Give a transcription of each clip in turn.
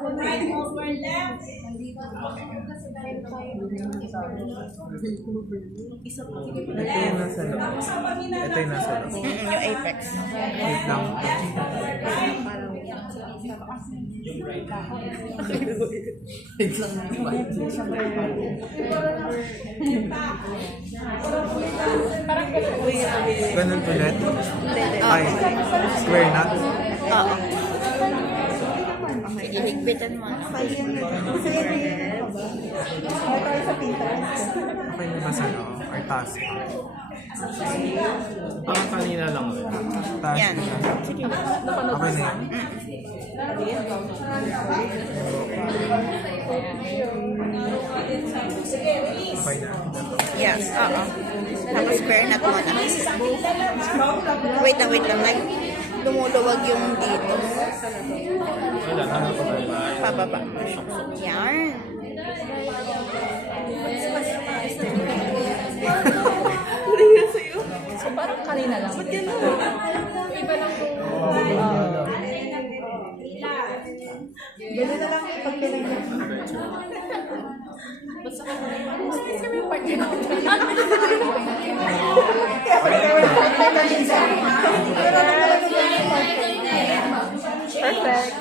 Right over left. Ito yung nasa loob. Tapos ang pamina Ito yung nasa loob. Yung apex. Wait lang. Ganun ulit? Ay, square na? Oo. Sige, higpitan mo. Okay na ba sa no? Or taas? Parang kanina lang rin. Taas Yan. ko siya. Sige. Okay na yan. Okay na. Yes, oo. Tapos square nut mo na. Wait lang. Lumuluwag yung dito. Wala, ano pa ba? Pababa. Yan. So parang kanina lang. Ba't yan iba lang yung... Gano'n na lang pag pinagyan. Basta kami yung part yun. Perfect.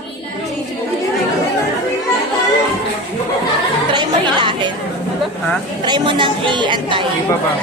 Try mo hilahin. Ha? Try mo nang i-antay. Iba ba?